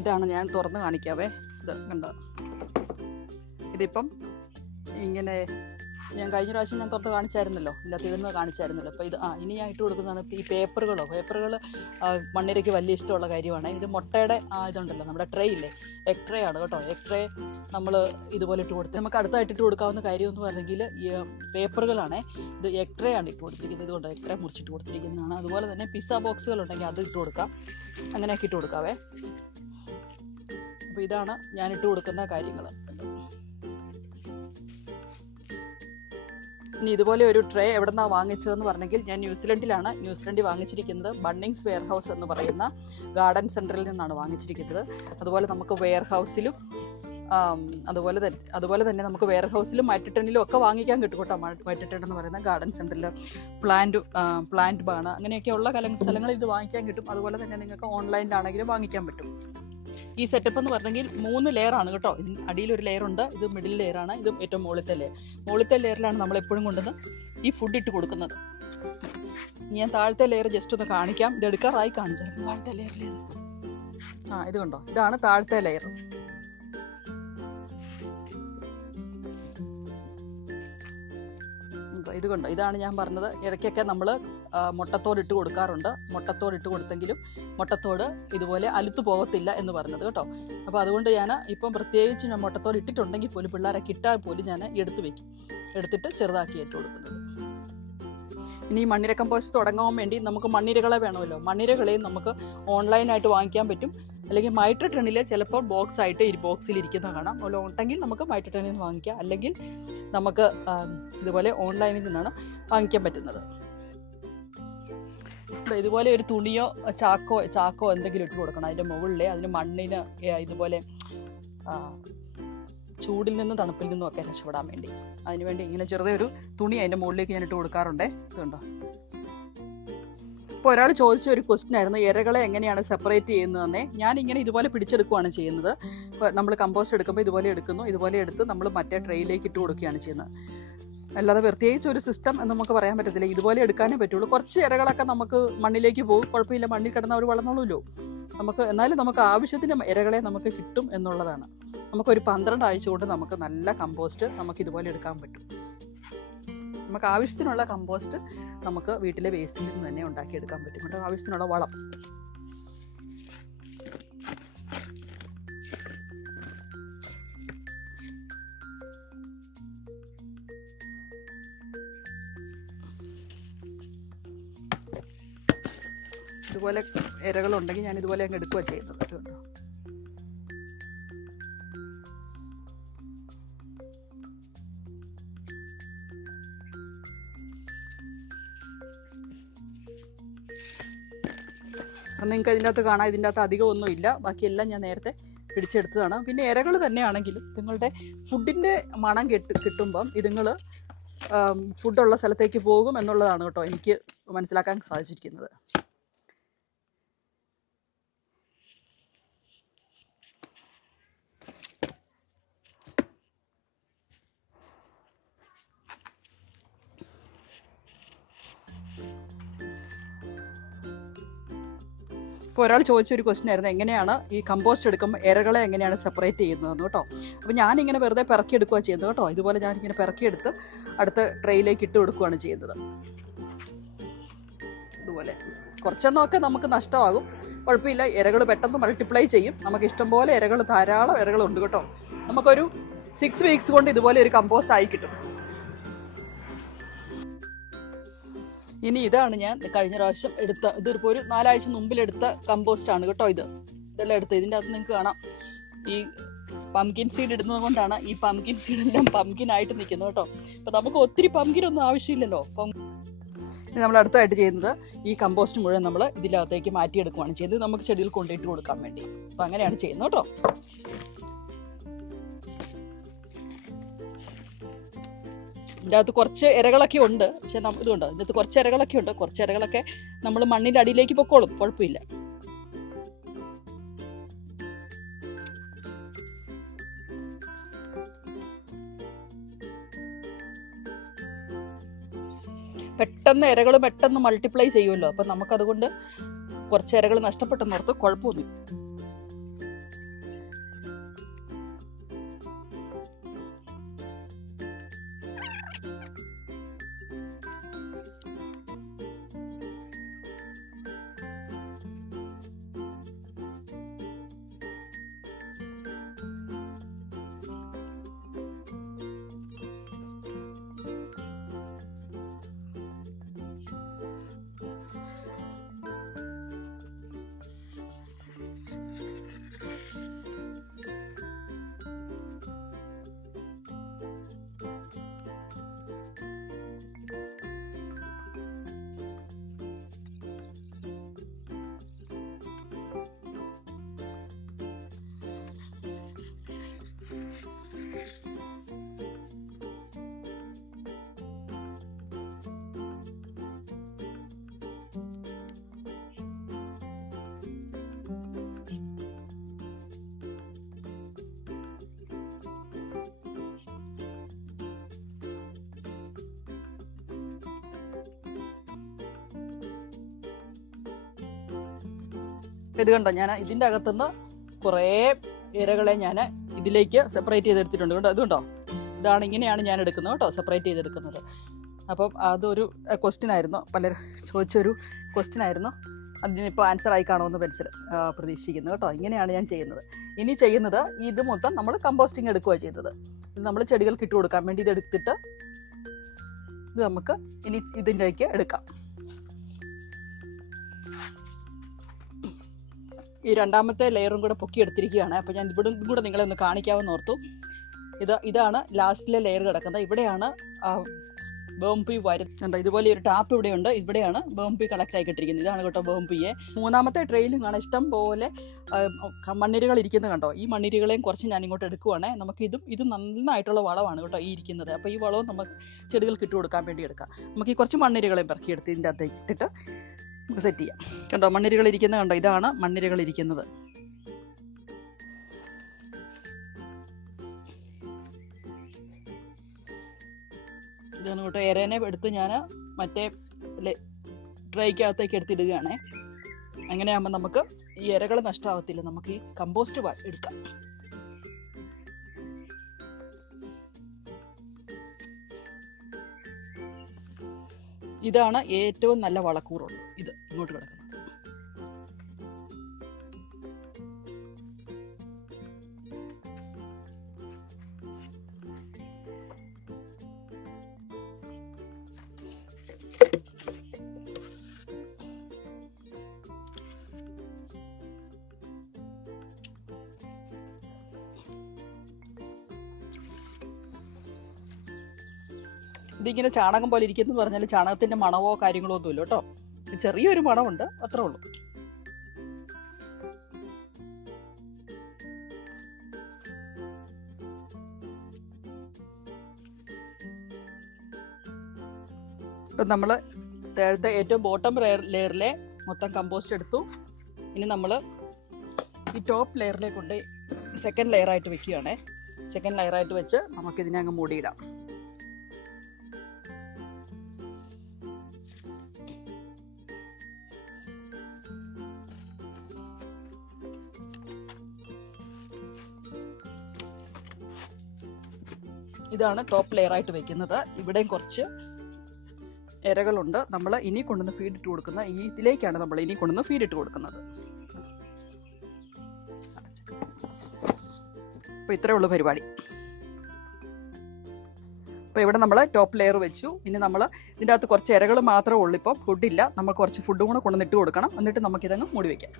ഇതാണ് ഞാൻ തുറന്ന് കാണിക്കാവേ. ഇത് കണ്ടോ? ഇതിപ്പം ഇങ്ങനെ ഞാൻ കഴിഞ്ഞ പ്രാവശ്യം ഞാൻ തുറന്ന് കാണിച്ചായിരുന്നല്ലോ. ഇല്ല തീർന്ന് കാണിച്ചായിരുന്നല്ലോ. അപ്പോൾ ഇത് ആ ഇനി ഞാൻ കൊടുക്കുന്നതാണ് ഈ പേപ്പറുകളോ? പേപ്പറുകൾ മണ്ണിരയ്ക്ക് വലിയ ഇഷ്ടമുള്ള കാര്യമാണ്. ഇത് മുട്ടയുടെ ആ ഇതുണ്ടല്ലോ നമ്മുടെ ട്രേ ഇല്ലേ? എഗ് ട്രേ ആണ് കേട്ടോ. എഗ് ട്രേ നമ്മൾ ഇതുപോലെ ഇട്ട് കൊടുത്ത് നമുക്ക് അടുത്തായിട്ട് ഇട്ട് കൊടുക്കാവുന്ന കാര്യം എന്ന് പറഞ്ഞെങ്കിൽ ഈ പേപ്പറുകളാണേ. ഇത് എഗ് ട്രേ ആണ് ഇട്ട് കൊടുത്തിരിക്കുന്നത്. ഇതുകൊണ്ട് എഗ് ട്രേ മുറിച്ചിട്ട് കൊടുത്തിരിക്കുന്നതാണ്. അതുപോലെ തന്നെ പിസ്സ ബോക്സുകൾ ഉണ്ടെങ്കിൽ അത് ഇട്ട് കൊടുക്കാം. അങ്ങനെയൊക്കെ ഇട്ട് കൊടുക്കാവേ. അപ്പോൾ ഇതാണ് ഞാൻ ഇട്ട് കൊടുക്കുന്ന കാര്യങ്ങൾ ഇനി ഇതുപോലെ ഒരു ട്രേ എവിടെ നിന്നാണ് വാങ്ങിച്ചതെന്ന് പറഞ്ഞെങ്കിൽ ഞാൻ ന്യൂസിലൻഡിലാണ്. ന്യൂസിലൻഡിൽ വാങ്ങിച്ചിരിക്കുന്നത് ബണ്ണിങ്സ് വെയർ ഹൗസ് എന്ന് പറയുന്ന ഗാർഡൻ സെന്ററിൽ നിന്നാണ് വാങ്ങിച്ചിരിക്കുന്നത്. അതുപോലെ നമുക്ക് വെയർ ഹൗസിലും അതുപോലെ തന്നെ അതുപോലെ തന്നെ നമുക്ക് വെയർ ഹൗസിലും മറ്റിട്ടണിലും ഒക്കെ വാങ്ങിക്കാൻ കിട്ടും കേട്ടോ മറ്റിട്ടൺ എന്ന് പറയുന്ന ഗാർഡൻ സെന്ററിൽ പ്ലാന്റ് പ്ലാന്റ് ബാണ്. അങ്ങനെയൊക്കെയുള്ള കല സ്ഥലങ്ങളിൽ ഇത് വാങ്ങിക്കാൻ കിട്ടും. അതുപോലെ തന്നെ നിങ്ങൾക്ക് ഓൺലൈനിലാണെങ്കിലും വാങ്ങിക്കാൻ പറ്റും. ഈ സെറ്റപ്പ് എന്ന് പറഞ്ഞെങ്കിൽ മൂന്ന് ലെയർ ആണ് കേട്ടോ. അടിയിൽ ഒരു ലെയർ ഉണ്ട് ഇത് മിഡിൽ ലെയർ ആണ് ഇത് ഏറ്റവും മുകളിലത്തെ ലെയർ മുകളിലത്തെ ലെയറിലാണ് നമ്മൾ എപ്പോഴും കൊണ്ടുവന്ന് ഈ ഫുഡ് ഇട്ട് കൊടുക്കുന്നത്. ഞാൻ താഴത്തെ ലെയർ ജസ്റ്റ് ഒന്ന് കാണിക്കാം. ഇത് എടുക്കാറായി കാണിച്ചാൽ താഴത്തെ ലെയറിൽ ആ ഇത് കണ്ടോ? ഇതാണ് താഴത്തെ ലെയർ ഇത് കണ്ടോ? ഇതാണ് ഞാൻ പറഞ്ഞത്. ഇടയ്ക്കൊക്കെ നമ്മൾ മുട്ടത്തോട് ഇട്ട് കൊടുക്കാറുണ്ട്. മുട്ടത്തോട് ഇട്ട് കൊടുത്തെങ്കിലും മുട്ടത്തോട് ഇതുപോലെ അലുത്തു പോകത്തില്ല എന്ന് പറഞ്ഞത് കേട്ടോ. അപ്പോൾ അതുകൊണ്ട് ഞാൻ ഇപ്പം പ്രത്യേകിച്ച് ഞാൻ മുട്ടത്തോട് ഇട്ടിട്ടുണ്ടെങ്കിൽ പോലും പിള്ളേരെ കിട്ടാൻ പോലും ഞാൻ എടുത്തു വെക്കും. എടുത്തിട്ട് ചെറുതാക്കി ഇട്ട് കൊടുക്കുന്നത്. ഇനി ഈ മണ്ണിര കമ്പോസ്റ്റ് തുടങ്ങാൻ വേണ്ടി നമുക്ക് മണ്ണിരകളെ വേണമല്ലോ. മണ്ണിരകളെയും നമുക്ക് ഓൺലൈനായിട്ട് വാങ്ങിക്കാൻ പറ്റും. അല്ലെങ്കിൽ മൈട്ര ടണിൽ ചിലപ്പോൾ ബോക്സ് ആയിട്ട് ഈ ബോക്സിൽ ഇരിക്കുന്ന കാണാം. അല്ല ഉണ്ടെങ്കിൽ നമുക്ക് മൈട്ര ട്രണിൽ നിന്ന് വാങ്ങിക്കാം. അല്ലെങ്കിൽ നമുക്ക് ഇതുപോലെ ഓൺലൈനിൽ നിന്നാണ് വാങ്ങിക്കാൻ പറ്റുന്നത്. ഇതുപോലെ ഒരു തുണിയോ ചാക്കോ ചാക്കോ എന്തെങ്കിലും ഇട്ട് കൊടുക്കണം. അതിന്റെ മുകളിൽ അതിന് മണ്ണിന് ഇതുപോലെ ചൂടിൽ നിന്നും തണുപ്പിൽ നിന്നും ഒക്കെ രക്ഷപ്പെടാൻ വേണ്ടി. അതിനുവേണ്ടി ഇങ്ങനെ ചെറുതൊരു തുണി അതിന്റെ മുകളിലേക്ക് ഞാൻ ഇട്ട് കൊടുക്കാറുണ്ട്. ഇതുണ്ടോ ഇപ്പോൾ ഒരാൾ ചോദിച്ച ഒരു ക്വസ്റ്റ്യൻ ആയിരുന്നു ഇരകളെ എങ്ങനെയാണ് സെപ്പറേറ്റ് ചെയ്യുന്നതെന്നേ. ഇങ്ങനെ ഇതുപോലെ പിടിച്ചെടുക്കുകയാണ് ചെയ്യുന്നത്. ഇപ്പോൾ നമ്മൾ കമ്പോസ്റ്റ് എടുക്കുമ്പോൾ ഇതുപോലെ എടുക്കുന്നു ഇതുപോലെ എടുത്ത് നമ്മൾ മറ്റേ ട്രെയിലേക്ക് ഇട്ട് കൊടുക്കുകയാണ് ചെയ്യുന്നത്. അല്ലാതെ പ്രത്യേകിച്ച് ഒരു സിസ്റ്റം എന്ന് നമുക്ക് പറയാൻ പറ്റത്തില്ല. ഇതുപോലെ എടുക്കാനേ പറ്റുള്ളൂ. കുറച്ച് ഇരകളൊക്കെ നമുക്ക് മണ്ണിലേക്ക് പോകും. കുഴപ്പമില്ല. മണ്ണിൽ കിടന്ന് അവർ വളർന്നോളൂല്ലോ നമുക്ക് എന്നാലും നമുക്ക് ആവശ്യത്തിന് ഇരകളെ നമുക്ക് കിട്ടും എന്നുള്ളതാണ്. നമുക്കൊരു പന്ത്രണ്ട് ആഴ്ച കൊണ്ട് നമുക്ക് നല്ല കമ്പോസ്റ്റ് നമുക്ക് ഇതുപോലെ എടുക്കാൻ പറ്റും. നമുക്ക് ആവശ്യത്തിനുള്ള കമ്പോസ്റ്റ് നമുക്ക് വീട്ടിലെ വേസ്റ്റിൽ നിന്ന് തന്നെ ഉണ്ടാക്കിയെടുക്കാൻ പറ്റും. കേട്ടോ ആവശ്യത്തിനുള്ള വളം. ഇതുപോലെ ഇരകളുണ്ടെങ്കിൽ ഞാൻ ഇതുപോലെ അങ്ങ് എടുക്കുക ചെയ്യുന്നത്. അതുകൊണ്ട് കണ്ടോ? അപ്പം നിങ്ങൾക്ക് ഇതിന്റെ അകത്ത് കാണാം ഇതിന്റെ അകത്ത് അധികം ഒന്നും ഇല്ല. ബാക്കിയെല്ലാം ഞാൻ നേരത്തെ പിടിച്ചെടുത്തതാണ്. പിന്നെ ഇരകൾ തന്നെയാണെങ്കിലും നിങ്ങളുടെ ഫുഡിന്റെ മണം കെട്ട് കിട്ടുമ്പം ഇതുങ്ങൾ ഫുഡുള്ള സ്ഥലത്തേക്ക് പോകും എന്നുള്ളതാണ് കേട്ടോ എനിക്ക് മനസ്സിലാക്കാൻ സാധിച്ചിരിക്കുന്നത്. ഇപ്പോൾ ഒരാൾ ചോദിച്ച ഒരു ക്വസ്റ്റ്യൻ ആയിരുന്നു എങ്ങനെയാണ് ഈ കമ്പോസ്റ്റ് എടുക്കുമ്പോൾ ഇരകളെ എങ്ങനെയാണ് സെപ്പറേറ്റ് ചെയ്യുന്നതെന്ന് കേട്ടോ? അപ്പോൾ ഞാനിങ്ങനെ വെറുതെ പിറക്കി എടുക്കുകയാണ് ചെയ്യുന്നത് കേട്ടോ. ഇതുപോലെ ഞാനിങ്ങനെ പിറക്കിയെടുത്ത് അടുത്ത ട്രെയിലേക്ക് ഇട്ട് കൊടുക്കുകയാണ് ചെയ്യുന്നത്. ഇതുപോലെ. കുറച്ചെണ്ണമൊക്കെ നമുക്ക് നഷ്ടമാകും. കുഴപ്പമില്ല ഇരകൾ പെട്ടെന്ന് മൾട്ടിപ്ലൈ ചെയ്യും. നമുക്ക് ഇഷ്ടംപോലെ ഇരകൾ ധാരാളം ഇരകളുണ്ട് കേട്ടോ. നമുക്കൊരു സിക്സ് വീക്സ് കൊണ്ട് ഇതുപോലെ ഒരു കമ്പോസ്റ്റ് ആയി കിട്ടും. ഇനി ഇതാണ് ഞാൻ കഴിഞ്ഞ പ്രാവശ്യം എടുത്ത ഇതിപ്പോൾ ഒരു നാലാഴ്ച മുമ്പിലെടുത്ത ആണ് കേട്ടോ ഇത്. ഇതെല്ലാം എടുത്ത് ഇതിന്റെ അകത്ത് നിങ്ങൾക്ക് കാണാം. ഈ പംകിൻ സീഡ് ഇടുന്നത് കൊണ്ടാണ് ഈ പംകിൻ സീഡെല്ലാം പംകിൻ ആയിട്ട് നിൽക്കുന്നത് കേട്ടോ. അപ്പോൾ നമുക്ക് ഒത്തിരി പംകിൻ ഒന്നും ആവശ്യമില്ലല്ലോ. അപ്പം നമ്മൾ അടുത്തായിട്ട് ചെയ്യുന്നത് ഈ കമ്പോസ്റ്റ് മുഴുവൻ നമ്മൾ ഇതിനകത്തേക്ക് മാറ്റിയെടുക്കുകയാണ് ചെയ്യുന്നത്. നമുക്ക് ചെടിയിൽ കൊണ്ടിട്ട് കൊടുക്കാൻ വേണ്ടി. അപ്പം അങ്ങനെയാണ് ചെയ്യുന്നത് കേട്ടോ. ഇതിന്റെ അകത്ത് കുറച്ച് ഇരകളൊക്കെ ഉണ്ട്. പക്ഷെ നമ്മൾ ഇതുണ്ട്. ഇതിനകത്ത് കുറച്ച് ഇരകളൊക്കെ ഉണ്ട്. കുറച്ച് ഇരകളൊക്കെ നമ്മൾ മണ്ണിന്റെ അടിയിലേക്ക് പൊക്കോളും. കുഴപ്പമില്ല. പെട്ടെന്ന് ഇരകൾ പെട്ടെന്ന് മൾട്ടിപ്ലൈ ചെയ്യുമല്ലോ. അപ്പം നമുക്കതുകൊണ്ട് കുറച്ച് ഇരകൾ നഷ്ടപ്പെട്ടെന്നോർത്ത് കുഴപ്പമൊന്നും ഇത് കണ്ടോ? ഞാൻ ഇതിന്റെ അകത്തുനിന്ന് കുറേ ഇരകളെ ഞാൻ ഇതിലേക്ക് സെപ്പറേറ്റ് ചെയ്തെടുത്തിട്ടുണ്ട്. കേട്ടോ അതുകൊണ്ടോ ഇതാണ് ഇങ്ങനെയാണ് ഞാൻ എടുക്കുന്നത് കേട്ടോ സെപ്പറേറ്റ് ചെയ്തെടുക്കുന്നത്. അപ്പം അതൊരു ക്വസ്റ്റ്യൻ ആയിരുന്നു. പലർ ചോദിച്ചൊരു ക്വസ്റ്റ്യൻ ആയിരുന്നു. അതിനിപ്പോൾ ആൻസർ ആയി കാണുമെന്ന് മനസ്സിൽ പ്രതീക്ഷിക്കുന്നു കേട്ടോ. ഇങ്ങനെയാണ് ഞാൻ ചെയ്യുന്നത്. ഇനി ചെയ്യുന്നത് ഇത് മൊത്തം നമ്മൾ കമ്പോസ്റ്റിംഗ് എടുക്കുകയാണ് ചെയ്യുന്നത് ഇത് നമ്മൾ ചെടികൾക്ക് ഇട്ട് കൊടുക്കാൻ വേണ്ടി ഇത് എടുത്തിട്ട് ഇത് നമുക്ക് ഇനി ഇതിന്റെ എടുക്കാം. ഈ രണ്ടാമത്തെ ലെയറും കൂടെ പൊക്കി എടുത്തിരിക്കുകയാണ് അപ്പോൾ ഞാൻ ഇവിടെ കൂടെ നിങ്ങളെ ഒന്ന് കാണിക്കാമെന്ന് ഓർത്തു. ഇത് ഇതാണ് ലാസ്റ്റിലെ ലെയർ കിടക്കുന്നത്. ഇവിടെയാണ് ബോംപി വരുന്നുണ്ട് ഇതുപോലെ ഒരു ടാപ്പ് ഇവിടെയുണ്ട്. ഇവിടെയാണ് ബോംപി കളക്ട് ആയിക്കിട്ടിരിക്കുന്നത് ഇതാണ് കേട്ടോ ബോംപിയെ മൂന്നാമത്തെ ട്രെയിലും കാണാം. ഇഷ്ടം പോലെ മണ്ണിരകൾ ഇരിക്കുന്നത് കണ്ടോ? ഈ മണ്ണിരകളെയും കുറച്ച് ഞാൻ ഇങ്ങോട്ട് എടുക്കുവാണേ. നമുക്ക് ഇതും ഇത് നന്നായിട്ടുള്ള വളമാണ് കേട്ടോ ഈ ഇരിക്കുന്നത്. അപ്പോൾ ഈ വളവും നമുക്ക് ചെടികൾക്ക് ഇട്ട് കൊടുക്കാൻ വേണ്ടി എടുക്കാം. നമുക്ക് ഈ കുറച്ച് മണ്ണിരകളെയും പെറുക്കിയെടുത്ത് ഇതിന്റെ അകത്തേക്ക് ഇട്ടിട്ട് സെറ്റ് ചെയ്യാം. കണ്ടോ മണ്ണിരകൾ ഇരിക്കുന്നത് കണ്ടോ? ഇതാണ് മണ്ണിരകൾ ഇരിക്കുന്നത് ഇതാണ് കേട്ടോ എരേനെ എടുത്ത് ഞാൻ മറ്റേ ട്രേക്കകത്തേക്ക് എടുത്തിടുകയാണേ. അങ്ങനെയാകുമ്പോൾ നമുക്ക് ഈ ഇരകൾ നഷ്ടമാകത്തില്ല നമുക്ക് ഈ കമ്പോസ്റ്റ് എടുക്കാം. ഇതാണ് ഏറ്റവും നല്ല വളക്കൂറുള്ളത് ഇത്. ഇങ്ങോട്ട് കിടക്കുന്നത് ഇതിങ്ങനെ ചാണകം പോലെ ഇരിക്കുന്നു പറഞ്ഞാൽ ചാണകത്തിന്റെ മണവോ കാര്യങ്ങളോ ഒന്നുമില്ല കേട്ടോ. ചെറിയൊരു മണമുണ്ട് അത്രേ ഉള്ളൂ. ഇപ്പം നമ്മൾ താഴത്തെ ഏറ്റവും ബോട്ടം ലെയറിലെ മൊത്തം കമ്പോസ്റ്റ് എടുത്തു. ഇനി നമ്മൾ ഈ ടോപ്പ് ലെയറിലെ കൊണ്ട് സെക്കൻഡ് ലെയറായിട്ട് വെക്കുകയാണേ. സെക്കൻഡ് ലെയറായിട്ട് വെച്ച് നമുക്കിതിനെ അങ്ങ് മൂടിയിടാം. ഇതാണ് ടോപ്പ് ലെയർ ആയിട്ട് വെക്കുന്നത്. ഇവിടെയും കുറച്ച് ഇരകളുണ്ട് നമ്മൾ ഇനി കൊണ്ടുവന്ന് ഫീഡ് ഇട്ട് കൊടുക്കുന്ന ഈ ഇതിലേക്കാണ് നമ്മൾ ഇനി കൊണ്ടുവന്ന് ഫീഡ് ഇട്ട് കൊടുക്കുന്നത്. അപ്പോൾ ഇത്രയേ ഉള്ളൂ പരിപാടി. അപ്പോൾ ഇവിടെ നമ്മൾ ടോപ്പ് ലെയർ വെച്ചു. ഇനി നമ്മൾ ഇതിന്റെ അകത്ത് കുറച്ച് ഇരകൾ മാത്രമേ ഉള്ളൂ ഇപ്പോൾ ഫുഡില്ല നമ്മൾ കുറച്ച് ഫുഡും കൂടെ കൊണ്ടുവന്നിട്ട് കൊടുക്കണം. എന്നിട്ട് നമുക്കിതങ്ങ് മൂടി വയ്ക്കാം